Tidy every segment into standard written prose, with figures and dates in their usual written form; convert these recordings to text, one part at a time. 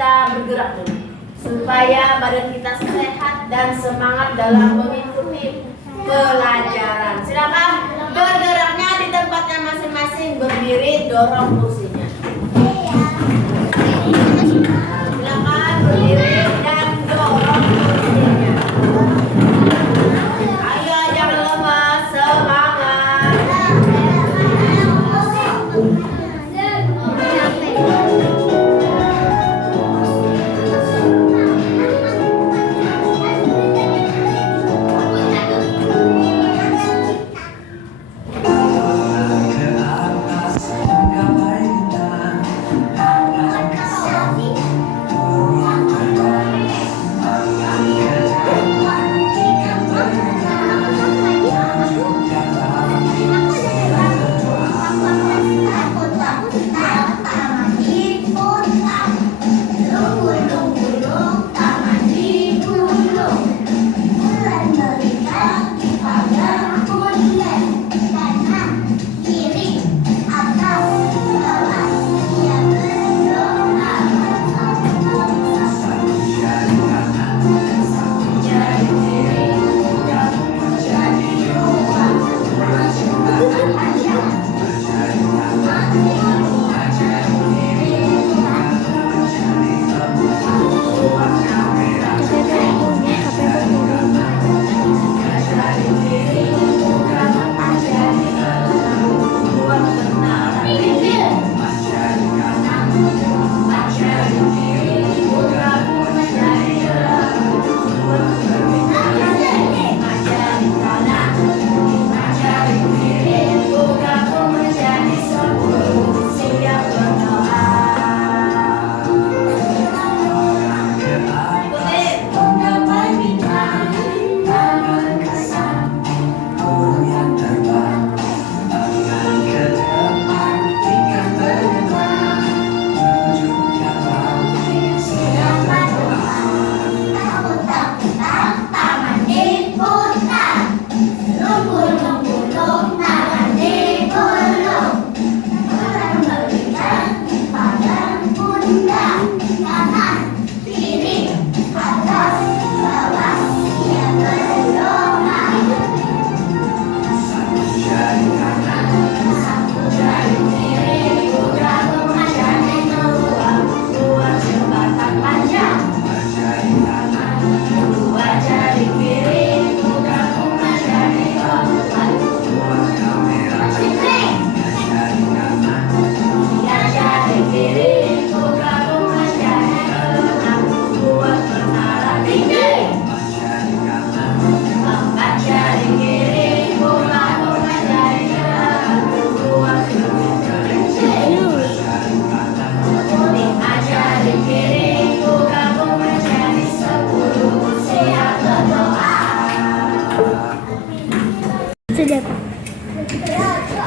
kita bergerak dulu supaya badan kita sehat dan semangat dalam mengikuti pelajaran. Silakan bergeraknya di tempatnya masing-masing, berdiri, dorong kursinya. Silakan berdiri dan dorong kursinya. Ayo jangan lemas, semangat.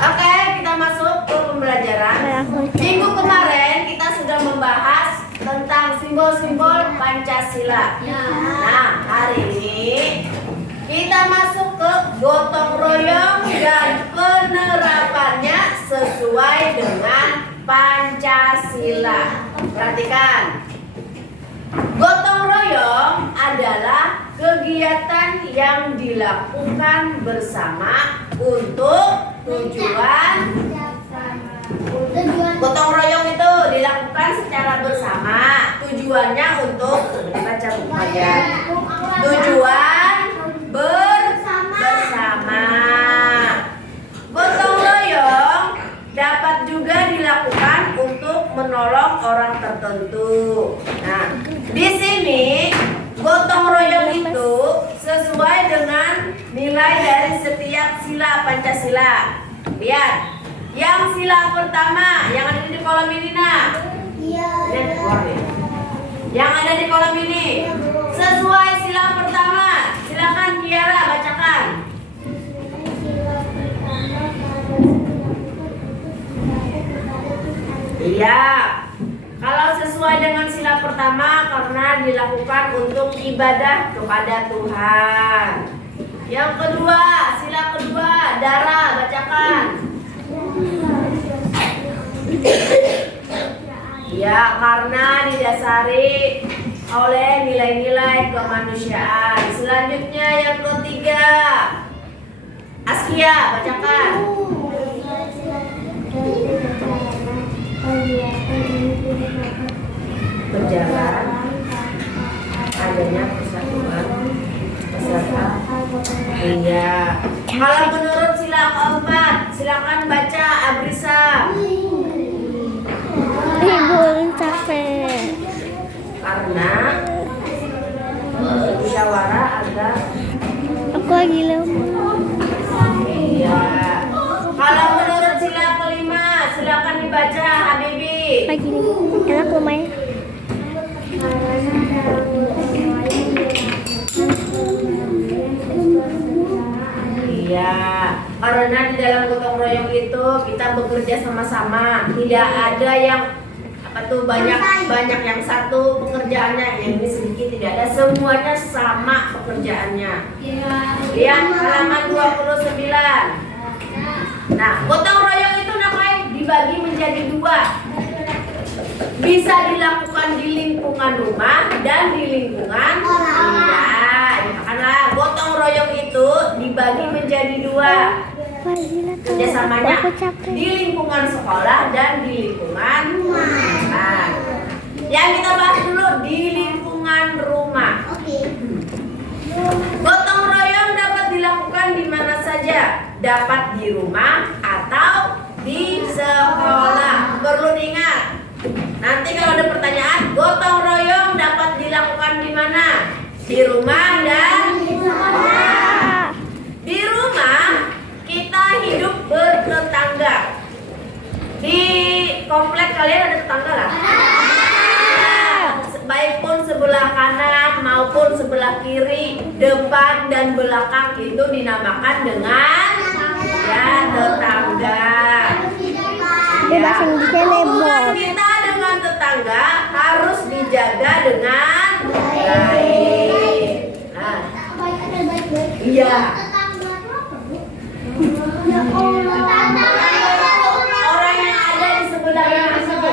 Oke, kita masuk ke pembelajaran. Minggu kemarin kita sudah membahas tentang simbol-simbol Pancasila. Nah, hari ini kita masuk ke gotong royong dan penerapannya sesuai dengan Pancasila. Perhatikan. Gotong royong adalah kegiatan yang dilakukan bersama untuk tujuan. Gotong royong itu dilakukan secara bersama. Tujuannya untuk baca bukunya. Tujuan bersama. Gotong royong dapat juga dilakukan untuk menolong orang tertentu. Nah, di sini gotong royong itu sesuai dengan nilai dari setiap sila Pancasila. Lihat, yang sila pertama yang ada di kolom ini, nah. Yang ada di kolom ini sesuai sila pertama. Silakan Kiara bacakan. Iya. Kalau sesuai dengan sila pertama karena dilakukan untuk ibadah kepada Tuhan. Yang kedua, sila kedua, Dara bacakan. Ya, karena didasari oleh nilai-nilai kemanusiaan. Selanjutnya yang ketiga, Askia, bacakan. Berjalan adanya persatuan peserta. Iya. Kalau menurut sila keempat, silakan baca Abrisa. Ibu capek. Karena musyawarah agar. Aku lagi lemah. Iya. Kalau menurut sila kelima, silakan dibaca Habibi. Lagi nih. Enak lumayan. Iya, karena di dalam gotong royong itu kita bekerja sama-sama. Tidak ada yang banyak yang satu pekerjaannya, yang ini sedikit, tidak ada, semuanya sama pekerjaannya. Lihat halaman 29. Nah, gotong royong itu namanya dibagi menjadi dua. Bisa dilakukan di lingkungan rumah dan di lingkungan karena gotong royong itu dibagi menjadi dua. Kerjasamanya di lingkungan sekolah dan di lingkungan rumah. Yang kita bahas dulu di lingkungan rumah. Gotong royong dapat dilakukan di mana saja. Dapat di rumah atau di sekolah. Perlu diingat. Nanti kalau ada pertanyaan, gotong royong dapat dilakukan di mana? Di rumah dan di sekolah. Di rumah kita hidup bertetangga. Di komplek kalian ada tetangga lah? Baik pun sebelah kanan maupun sebelah kiri, depan dan belakang itu dinamakan dengan ya tetangga. Hubungan kita dengan tetangga harus dijaga dengan baik. Nah, iya. Orang yang ada di sebelah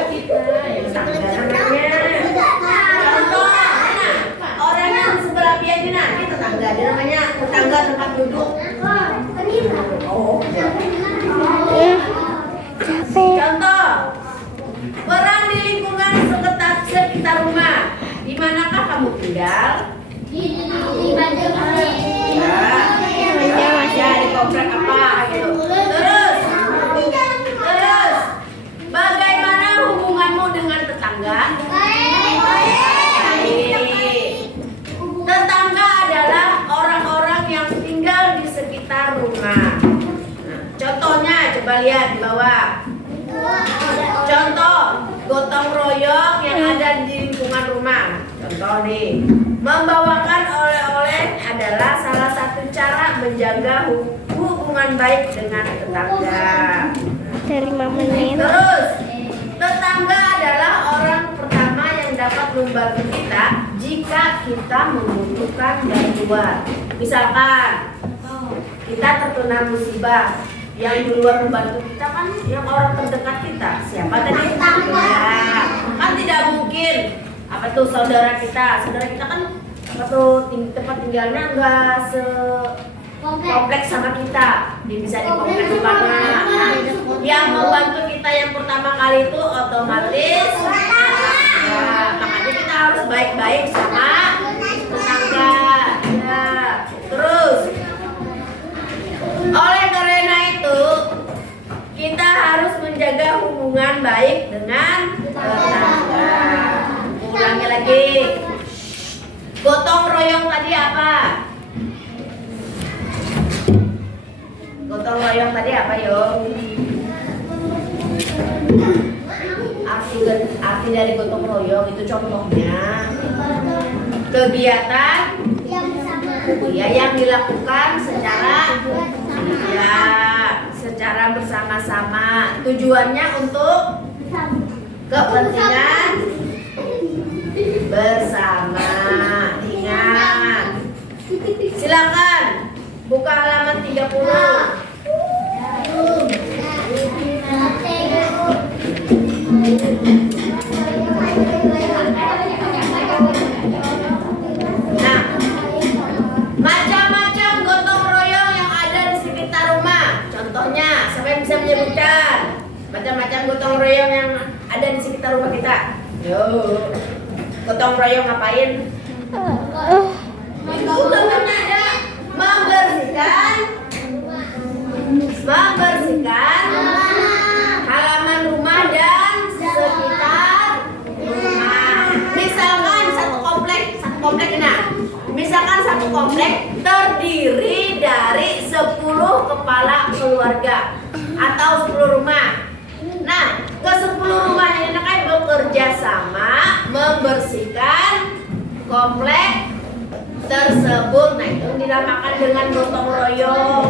kita tetangga namanya. Contoh, orang yang di sebelah Pianina ini tetangga, dia namanya tetangga tempat duduk. Oh. Contoh, peran di lingkungan sekitar rumah. Di manakah kamu tinggal? Ya, di komplek apa gitu. Terus, bagaimana hubunganmu dengan tetangga? Tetangga adalah orang-orang yang tinggal di sekitar rumah. Nah, contohnya coba lihat di bawah. Contoh gotong royong yang ada di lingkungan rumah. Contoh nih, membawakan oleh-oleh adalah salah satu cara menjaga hubungan baik dengan tetangga. Dari 5 menit. Terus, tetangga adalah orang pertama yang dapat membantu kita jika kita membutuhkan bantuan. Misalkan kita terkena musibah, yang duluan membantu kita kan yang orang terdekat kita. Siapa tadi? Ya, kan tidak mungkin saudara kita kan tempat tinggalnya enggak kompleks sama kita. Dia bisa di kompleks di mana. Nah, yang membantu kita yang pertama kali itu otomatis ya, makanya kita harus baik-baik sama tetangga. Ya, terus oleh karena itu kita harus menjaga hubungan baik dengan tetangga. Ulangi lagi. Gotong royong tadi apa? Gotong royong tadi apa, yo? Arti dari gotong royong itu contohnya kegiatan yang dilakukan secara bersama-sama. Tujuannya untuk kepentingan bersama. Ingat. Silakan buka halaman 30. sekitar rumah kita. Yuk. Gotong royong ngapain? Itu namanya ada membersihkan halaman rumah dan sekitar rumah. Misalkan satu komplek terdiri dari 10 kepala keluarga atau 10 rumah. Nah, ke 10 rumah ini kan bekerja sama membersihkan komplek tersebut. Nah, itu dinamakan dengan gotong royong.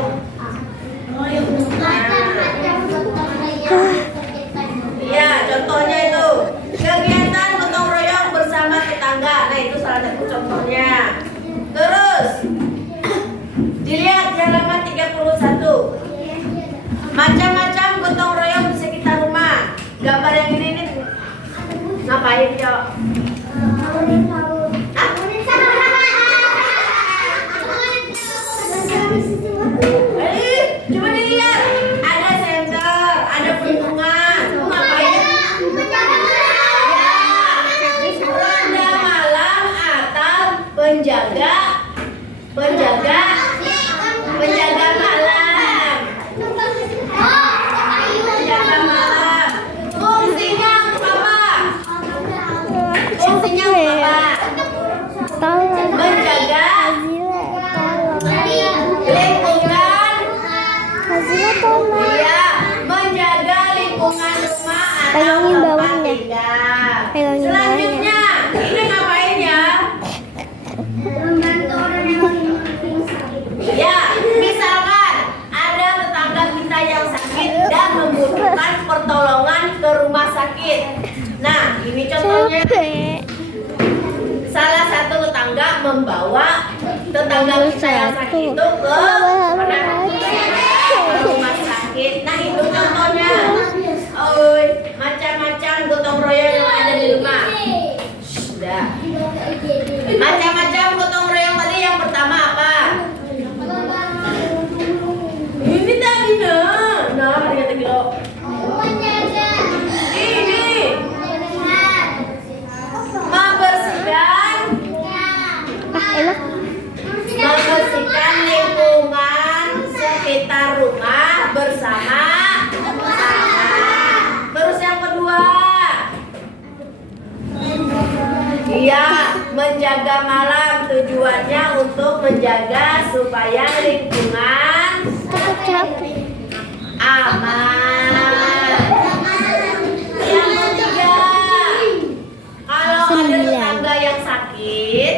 Ya, contohnya itu kegiatan gotong royong bersama tetangga. Nah, itu salah satu contohnya. Terus dilihat di halaman 31. Macam-macam gotong royong di sekitar rumah. Gambar yang ini nih ngapain, Cok? Coba dilihat. Ada senter, ada pentungan. Ngapain? Ronda malam atau penjaga malam. Penjaga malam. Fungsinya untuk apa? Fungsinya untuk apa? Tolong. Menjaga lingkungan. Hazila tolong. Iya, menjaga lingkungan rumah atau Pegangin tempat bawahnya. tinggal. Pegangin Selanjutnya, ini ngapain ya? Ya, misalkan ada tetangga kita yang sakit dan membutuhkan pertolongan ke rumah sakit. Nah, ini contohnya. Capek. Salah satu tetangga membawa tetangga kita yang sakit itu ke rumah sakit. Nah, itu contohnya. Oi, macam-macam gotong royong yang ada di rumah. Sudah. Macam-macam gotong royong tadi yang pertama apa? Ini tadi nah, hari kata kilo. Ini membersihkan Enak. membersihkan lingkungan sekitar rumah bersama. Terus yang kedua, iya, menjaga malam. Tujuannya untuk menjaga supaya lingkungan Aku capek. aman. Yang ketiga, kalau ada 9. tetangga yang sakit,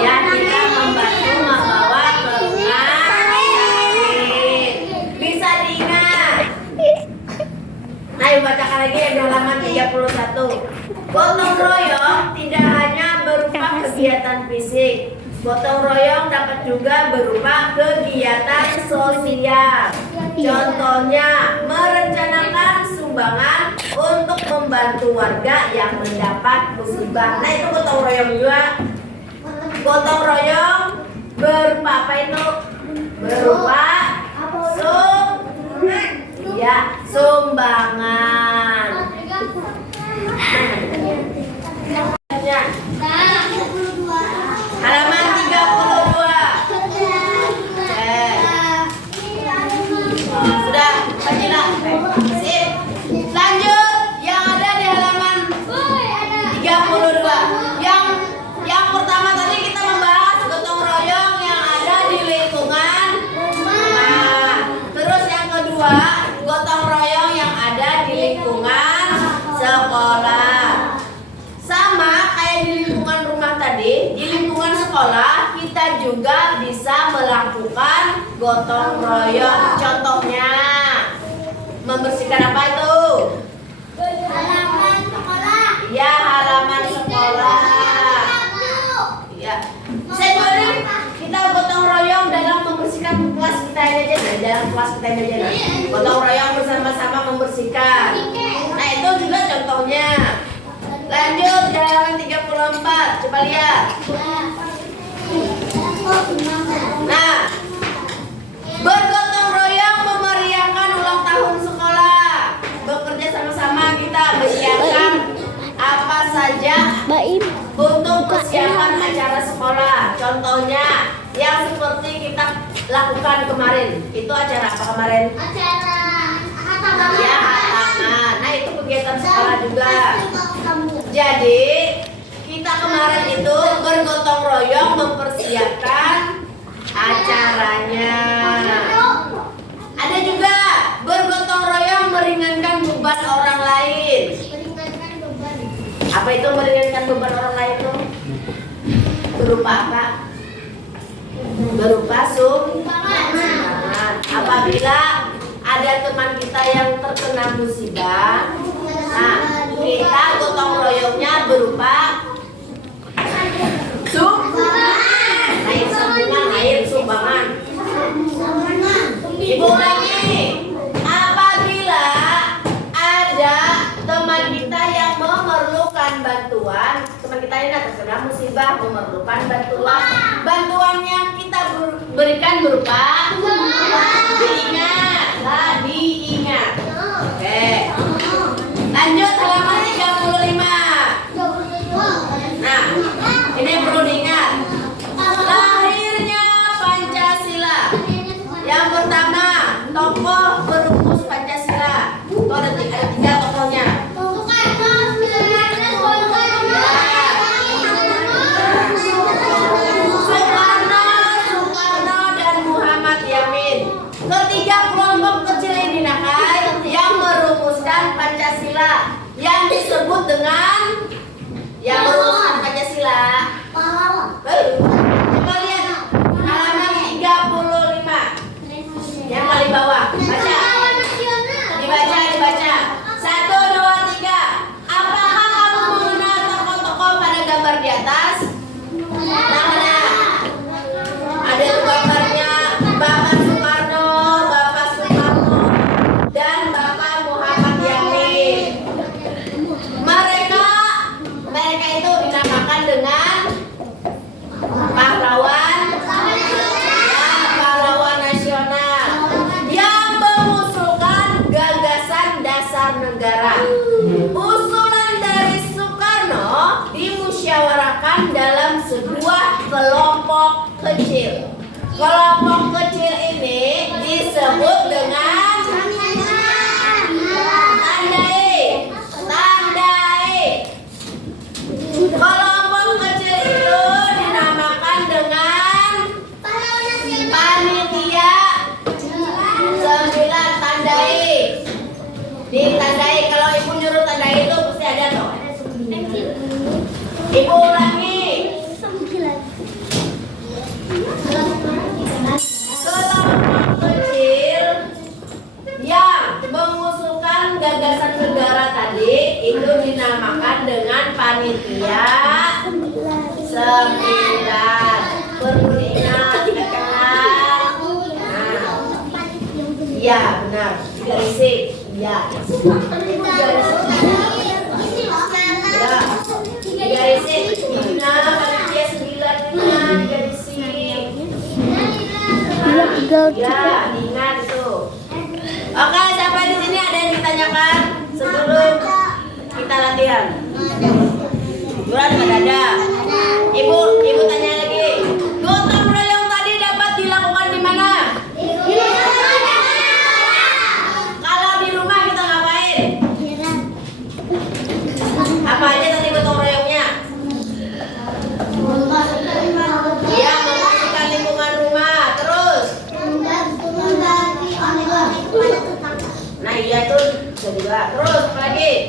ya kita membantu membawa ke rumah sakit. Bisa diingat. Nah, yuk bacakan lagi yang di halaman 31. Gotong royong tidak hanya berupa kegiatan fisik. Gotong royong dapat juga berupa kegiatan sosial. Contohnya, merencanakan sumbangan untuk membantu warga yang mendapat musibah. Nah, itu gotong royong juga. Gotong royong berupa apa itu? Berupa sumbangan. Halaman 32. Sudah, Fadila. Sip. Lanjut, yang ada di halaman 32. Yang pertama tadi kita membahas gotong royong yang ada di lingkungan. Nah, terus yang kedua, gotong royong yang ada di lingkungan sekolah. Sama kayak di lingkungan rumah tadi, di lingkungan sekolah kita juga bisa melakukan gotong royong. Contohnya, membersihkan apa itu? Halaman sekolah. Ya, halaman sekolah. Ya, bisa juga nih, kita gotong royong dalam membersihkan kelas kita ini aja, nah, dalam kelas kita ini aja. Gotong royong bersama-sama membersihkan. Nah, itu juga contohnya. Lanjut, di halaman 34, coba lihat. Nah, bergotong royong memeriahkan ulang tahun sekolah. Bekerja sama-sama kita menyiapkan Baim. untuk persiapan acara sekolah. Contohnya yang seperti kita lakukan kemarin. Itu acara apa kemarin? Acara Ya, hatangan. Nah, itu kegiatan sekolah juga. Jadi kita kemarin itu bergotong royong mempersiapkan acaranya. Ada juga bergotong royong meringankan beban orang lain. Apa itu meringankan beban orang lain tuh? Berupa apa? Berupa sumbangan. Apabila ada teman kita yang terkena musibah, nah kita gotong royongnya berupa sumbangan. Ibu lagi, apabila ada teman kita yang memerlukan bantuan, teman kita ini terkena musibah memerlukan bantuan yang kita berikan berupa diingat. Oke. Lanjut halaman 35. Nah, ini perlu diingat. Lahirnya Pancasila. Yang pertama, tokoh perumus Pancasila. Itu ada 3 tokohnya. Soekarno dan Muhammad Yamin. Ketiga kelompok kecil ini yang merumuskan Pancasila, yang disebut dengan yang merumuskan Pancasila. Coba lihat halaman 35 yang paling bawah. Baca. Dibaca. 1, 2, 3. Apakah kamu mengenal tokoh-tokoh pada gambar di atas? Nah, mana? Ada gambarnya Bapak Soekarno, dan Bapak Muhammad Yamin. Mereka itu dinamakan dengan pahlawan nasional yang mengusulkan gagasan dasar negara. Usulan dari Soekarno dimusyawarahkan dalam sebuah kelompok kecil. Kelompok kecil ini disebut dengan tandai. Kelompok kecil itu dinamakan dengan panitia 9 tandai. Ditandai, kalau ibu nyuruh tandai itu pasti ada toh. Ibu ulangi. Kelompok kecil yang mengusulkan gagasan negara tadi itu dinamakan dengan panitia 9. Perlu diingat, ingatkan. Iya, benar. Digarisi. Iya. Digarisi. Nah, panitia 9 digarisi. Ya, ingat itu. Oke, sampai di sini ada yang ditanyakan sebelum kita latihan? Bulan nggak ada. Ibu tanya lagi. Gotong royong tadi dapat dilakukan di mana? Kalau di rumah kita ngapain? Apa aja tadi gotong royongnya? Ya, membersihkan lingkungan rumah. Terus? Nah, iya tuh bisa juga. Terus apa lagi?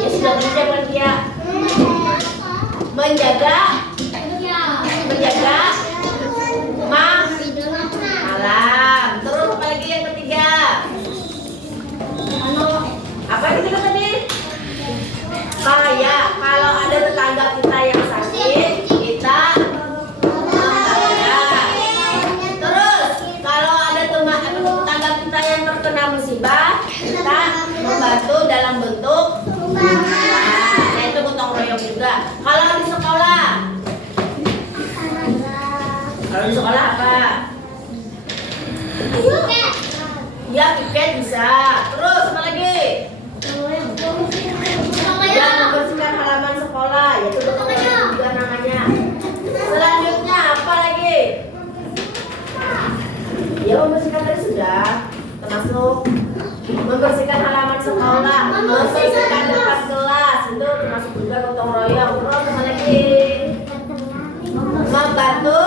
Ya sudah menjaga dia. Menjaga alam. Terus apa lagi yang ketiga? Apa yang ketiga tadi? Kayak kalau ada tetangga kita yang sakit, kita membayar. Terus kalau ada tetangga kita yang terkena musibah, kita membantu dalam bentuk itu gotong royong juga. Kalau di sekolah apa? Ya, piket bisa. Terus apa lagi? Ya, membersihkan tadi sudah. Termasuk membersihkan halaman sekolah, membersihkan depan kelas, itu termasuk juga gotong royong. Terus apa lagi? Membantu,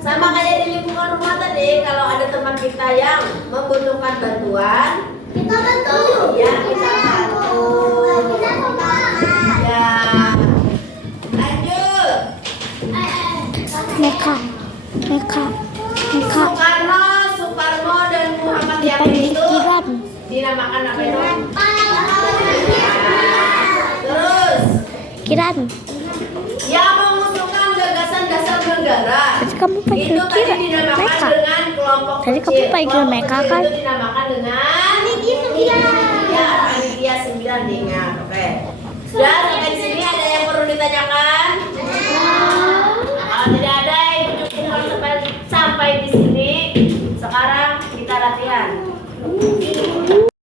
sama kayak di lingkungan rumah tadi. Kalau ada teman kita yang membutuhkan bantuan, Kita bantu. ya kita bantu. Ya, lanjut. Meka. Soekarno dan Muhammad Yamin Dipanggil itu Kiran. dinamakan apa itu? Terus Kiran. yang mengusulkan gagasan dasar negara Tadi kamu panggil itu tadi Kiran. dinamakan Meka. dengan kelompok Tadi kecil. kamu panggil Kelompok Meka, kecil kan? itu dinamakan dengan ya panitia 9 diingat. Oke. Sudah sampai di sini ada yang perlu ditanyakan? Kalau tidak